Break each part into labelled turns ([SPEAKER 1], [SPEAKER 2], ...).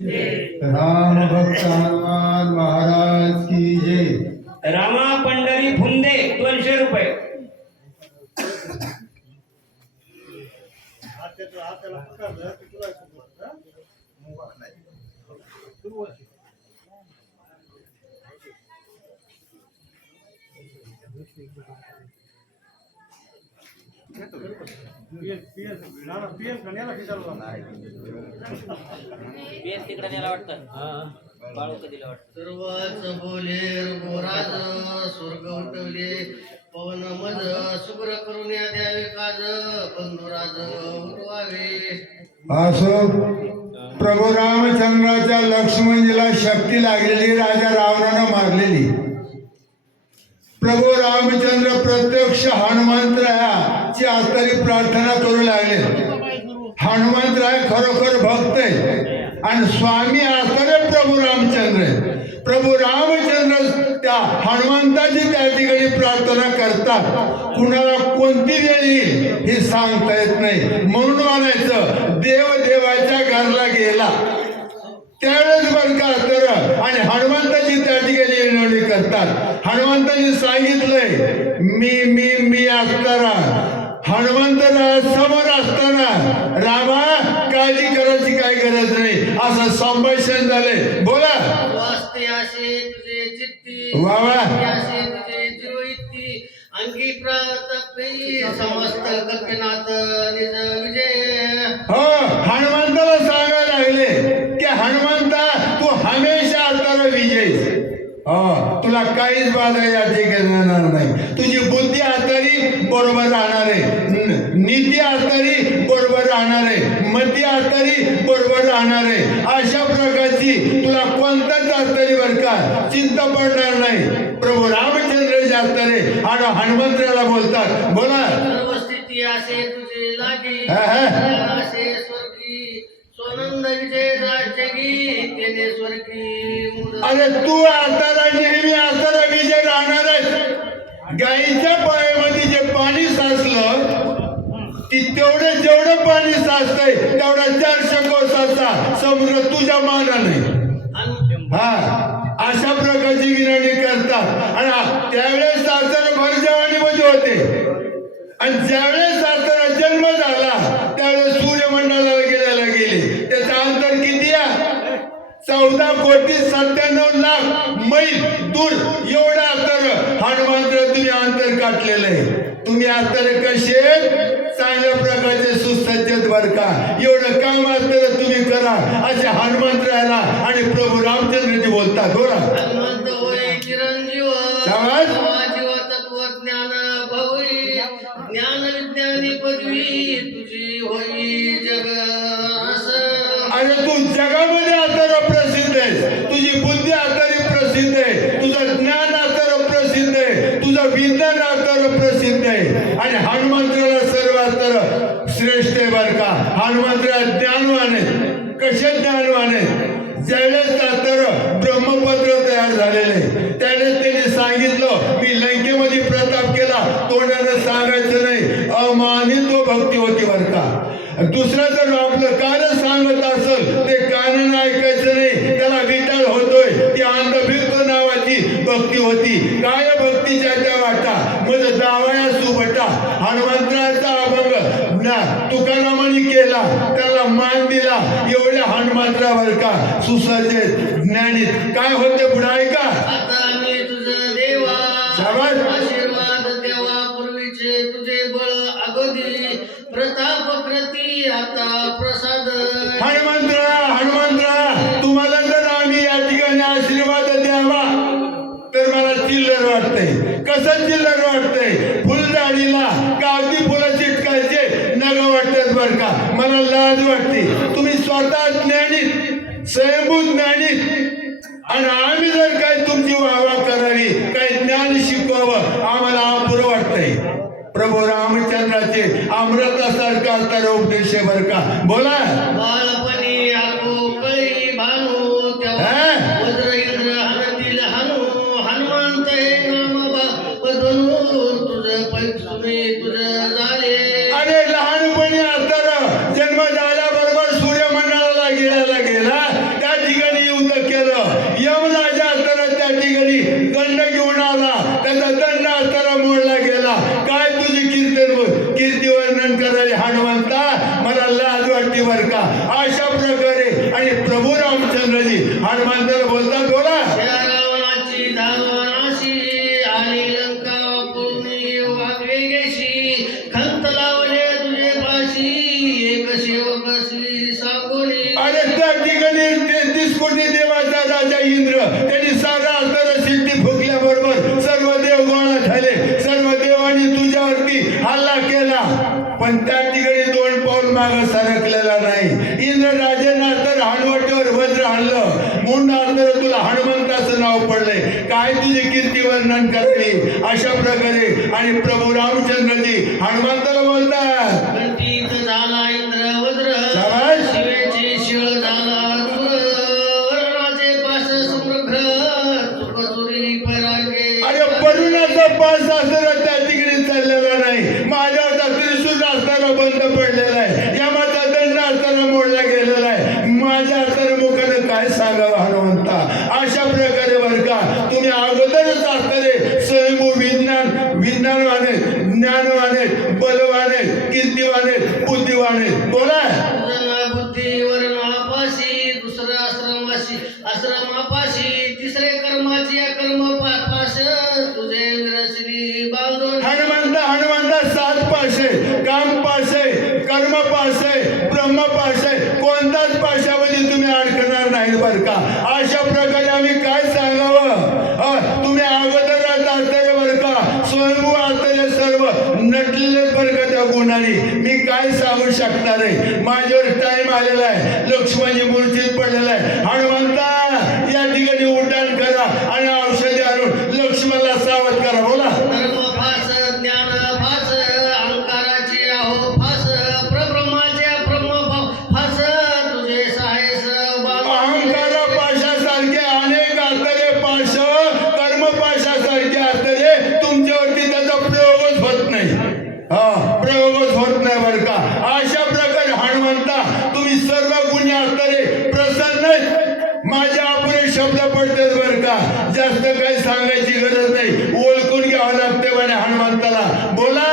[SPEAKER 1] राम भक्त हनुमान महाराज की जय।
[SPEAKER 2] रामा पंढरी फुंदे दोनशे रुपये.
[SPEAKER 3] बेस तिकडे नेला वाटतं बाळू कधीला वाटतं
[SPEAKER 4] सर्वच बोले गोराज स्वर्ग उठवले. पवन मज शुभ्र करून या द्यावे काज. बंधुराज उठवावे.
[SPEAKER 1] असो प्रभू रामचंद्राच्या लक्ष्मणजीला शक्ती लागलेली राजा रावणानं मारलेली. प्रभू रामचंद्र प्रत्यक्ष हनुमंत राहा हनुमंतरायाची आस्तरी प्रार्थना करू लागले. हनुमंतराय खरोखर भक्त आहे. आणि स्वामी असणारे प्रभू रामचंद्र आहे. प्रभू रामचंद्र त्या हनुमंताची त्या ठिकाणी प्रार्थना करतात. कुणाला कोणती वेळ येईल हे सांगता येत नाही. म्हणून म्हणायचं देव देवाच्या घरला गेला. त्यावेळेस बरं का तर आणि हनुमंताची त्या ठिकाणी विनवणी करतात. हनुमंतांनी सांगितलंय मी मी मी असताना हनुमंत समोर असताना रामा काळजी करायची काय गरज नाही. असं संभाषण झालंय. बोला.
[SPEAKER 4] अंगी प्रतपी समस्त कपिनाथ निज विजय.
[SPEAKER 1] हो हनुमंताला सांगायला लागले की हनुमंता तू हमेशा असताना विजय हो तुला काहीच बाधा या ठिकाणी येणार नाही. तुझी बुद्धी आतारी बरोबर राहणार आहे. नीती आतारी बरोबर राहणार आहे. मती आतारी बरोबर राहणार आहे. अशा प्रकारची तुला कोणताच आतारी बर का चिंता पडणार नाही. प्रभू रामचंद्र जास्तरे आणि हनुमंतराला बोलतात बोला.
[SPEAKER 4] सर्व स्थिती असे तुझे लागी
[SPEAKER 1] अरे तू आता नेहमी असताना विजय राहणार आहे गाईच्या पायामध्ये जे पाणी साचलं की तेवढे जेवढं पाणी साचतंय तेवढा चारशे कोसाचा समुद्र तुझ्या मानाने. हा अशा प्रकारची विनवणी करतात. आणि त्यावेळेस सासर भर जवानीमध्ये होते. आणि ज्यावेळेस सातारा जन्म झाला त्यावेळेस सूर्यमंडळाला गेल्याला गेले त्याचं अंतर किती आहे चौदा कोटी सत्त्याण्णव लाख मैल दूर एवढं अंतर हनुमंत्र तुम्ही अंतर काढलेलं आहे. तुम्ही अंतर कसे? चांगल्या प्रकारचे सुसज्जत बर का? एवढं काम असतं तुम्ही करा. असे हनुमंतरायला आणि प्रभू रामचंद्रजी बोलतात बोला.
[SPEAKER 4] ज्ञान विज्ञानी पदवी तुझी होई जग
[SPEAKER 1] अरे तू जगामध्ये आता आहे. तुझी बुद्धी आता प्रसिद्ध आहे. तुझं ज्ञान आता प्रसिद्ध आहे. तुझं विज्ञान आता प्रसिद्ध आहे. आणि हनुमंतराला सर्वात श्रेष्ठ आहे बर का. हनुमंतरा ज्ञानवान आहे कसे ज्ञानवान आहे ज्यावेळेस तर ब्रह्मपत्र तयार झालेले आहे. त्यावेळेस त्यांनी सांगितलं मी लंकेमध्ये प्रताप केला. तोंडानं सांगायचं नाही. अमानित भक्ती होती बर का. दुसरं जर आपलं कारण सांगत भक्ती होती. काय भक्तीच्या त्या वाटा म्हणजे मग दावाया सुबटा हनुमंतराचा अभंग. ना तुकारामाने केला त्याला मान दिला एवढ्या हनुमंतरावर का? सुसज्जित ज्ञानीत. काय होते पुढे ऐका. का मला लाज वाटते. तुम्ही स्वतः ज्ञानीत स्वयंभूत ज्ञानीत आणि आम्ही जर काही तुमची वाहवा करावी काही ज्ञान शिकवावं आम्हाला अपुरं वाटतंय. प्रभू रामचंद्राचे अमृतासारखा तर उपदेश बर का? बोला. आणलं. मुंड आणणार तुला. हनुमंताचं नाव पडलंय. काय तुझी कीर्ती वर्णन करते? अशा प्रकारे आणि प्रभू रामचंद्रजी हनुमंताला बोलतात. विज्ञानवान आहेत ज्ञानवान आहेत बलवान आहेत कीर्तिवान आहेत बुद्धिवान. आहेत कोण लक्ष्मणजी मूर्तीत पडलेला आहे हनुमंता है
[SPEAKER 4] हनुमान
[SPEAKER 1] तला बोला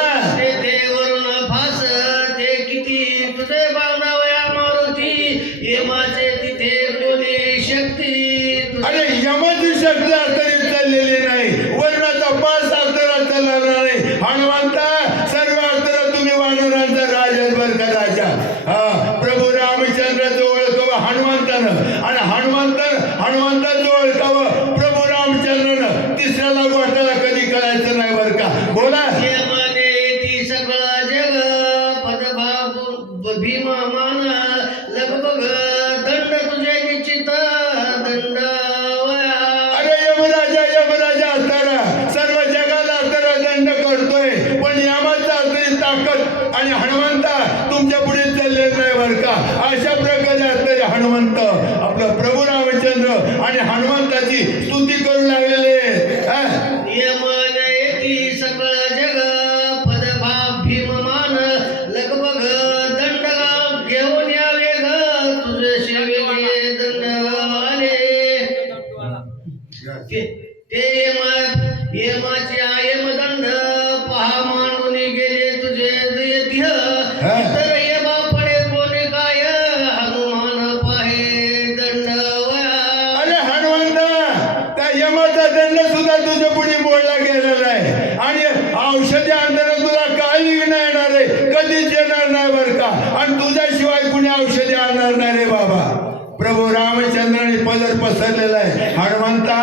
[SPEAKER 1] पसरलेला आहे. हनुमंता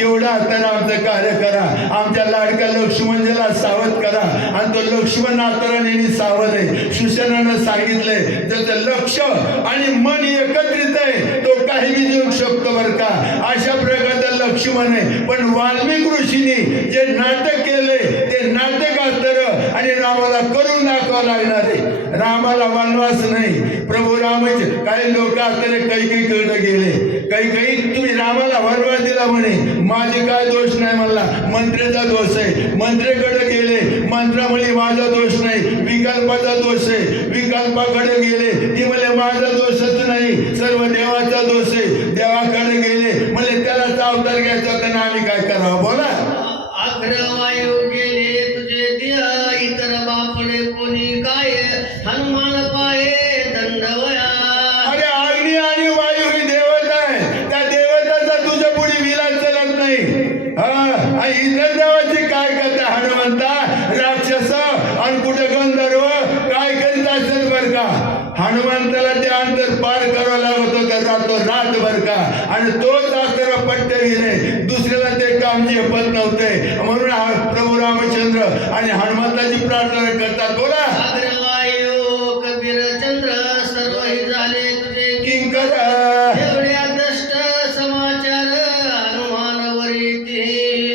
[SPEAKER 1] एवढा तर आमचं कार्य करा. आमच्या लाडक्या लक्ष्मणजीला सावध करा. आणि तो लक्ष्मण आतराने सावध आहे. सुशनानं सांगितलंय त्याचं लक्ष आणि मन एकत्रित आहे तो काही बी देऊ शकतो बरं का. अशा प्रकारचा लक्ष्मण आहे. पण वाल्मिक ऋषीने जे नाटक केले ते नाटक तर आणि रामाला करून दाखवा लागणार आहे. रामाला वनवास नाही. प्रभू रामच काही लोक आता काही काही गेले. काही काही तुम्ही रामाला वरवर दिला म्हणे. माझे काय दोष नाही म्हणला. मंत्र्याचा दोष आहे. मंत्र्याकडे गेले. मंत्रा म्हणे माझा दोष नाही. विकल्पाचा दोष आहे. विकल्पाकडे गेले. ती म्हणे माझा दोषच नाही. सर्व देवाचा दोष आहे. देवाकडे गेले. म्हणजे त्याला चावतार घ्यायचा तर आम्ही काय करावं? बोला.
[SPEAKER 4] गेले तुझे दिया इतर बापडे कोणी काय? हनुमान पाये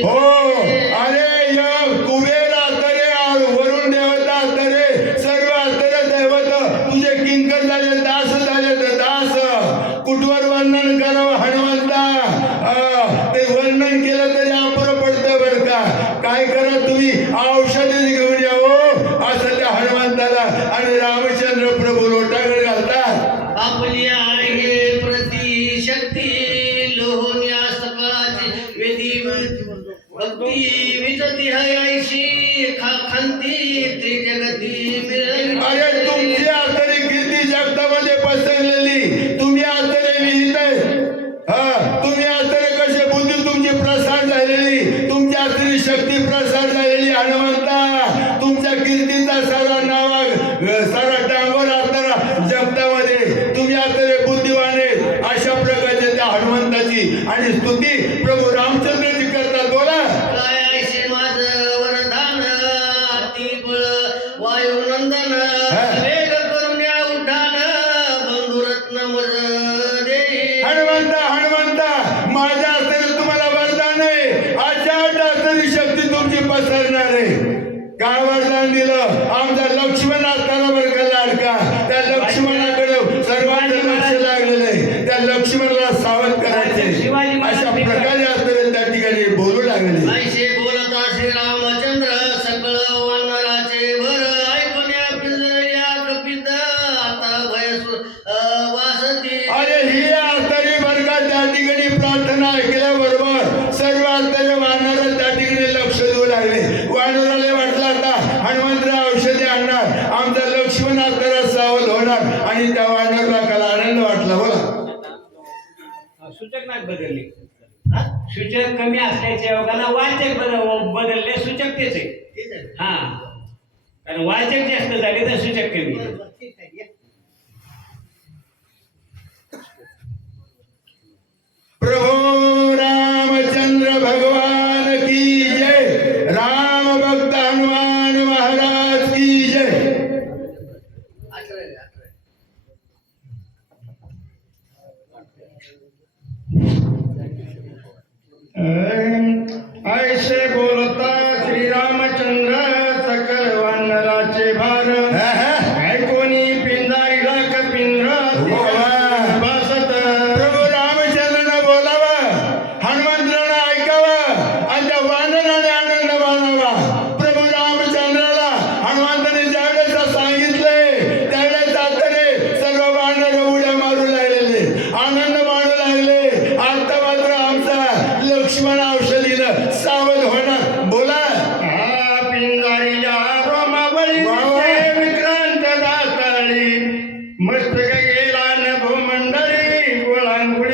[SPEAKER 1] Oh! I'm the Lakshmana वानर आणि त्या वानरला त्याला आनंद वाटला बोला.
[SPEAKER 2] सूचक नाही बदलले. सूचक कमी असल्याच्या योगाला वाचक बदलले सूचक तेच आहे. हा. कारण वाचक जास्त झाले तर सूचक कमी.
[SPEAKER 1] प्रभो रामचंद्र भगवान.
[SPEAKER 5] Um, पुस्तक येईल भूमंडळी गोळांगुळी.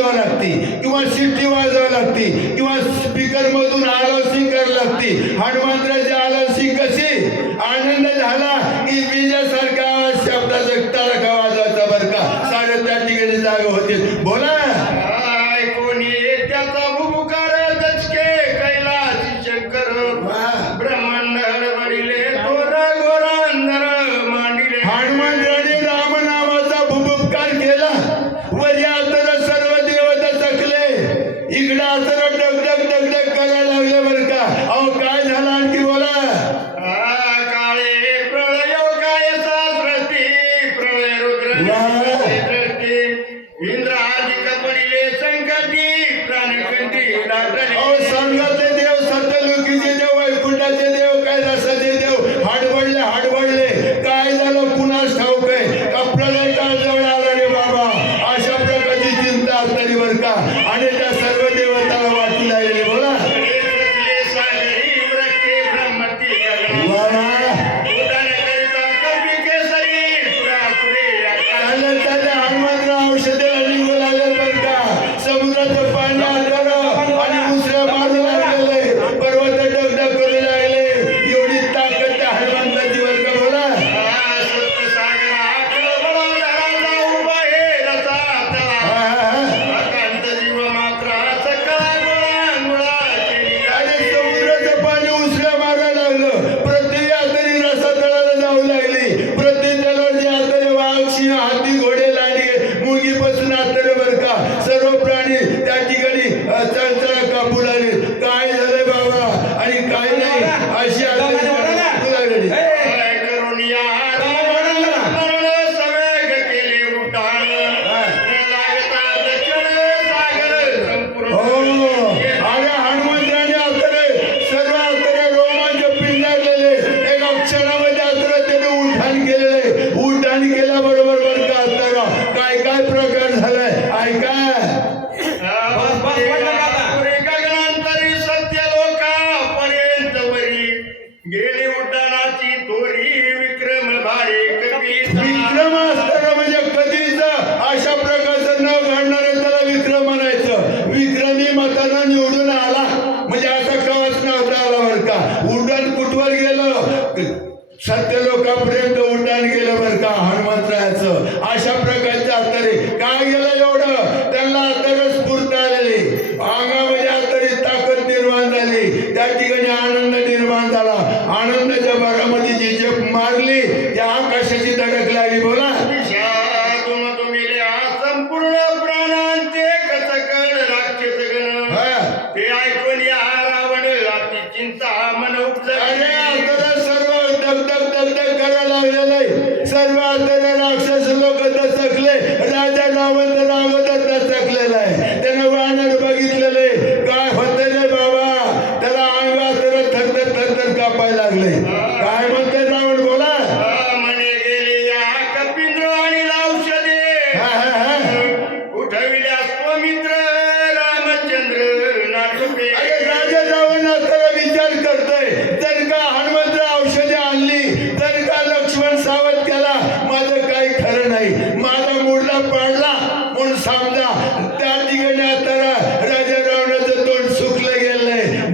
[SPEAKER 1] सर्व आता राक्षस लोक दचकले. राजा रावण तर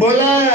[SPEAKER 1] Hola.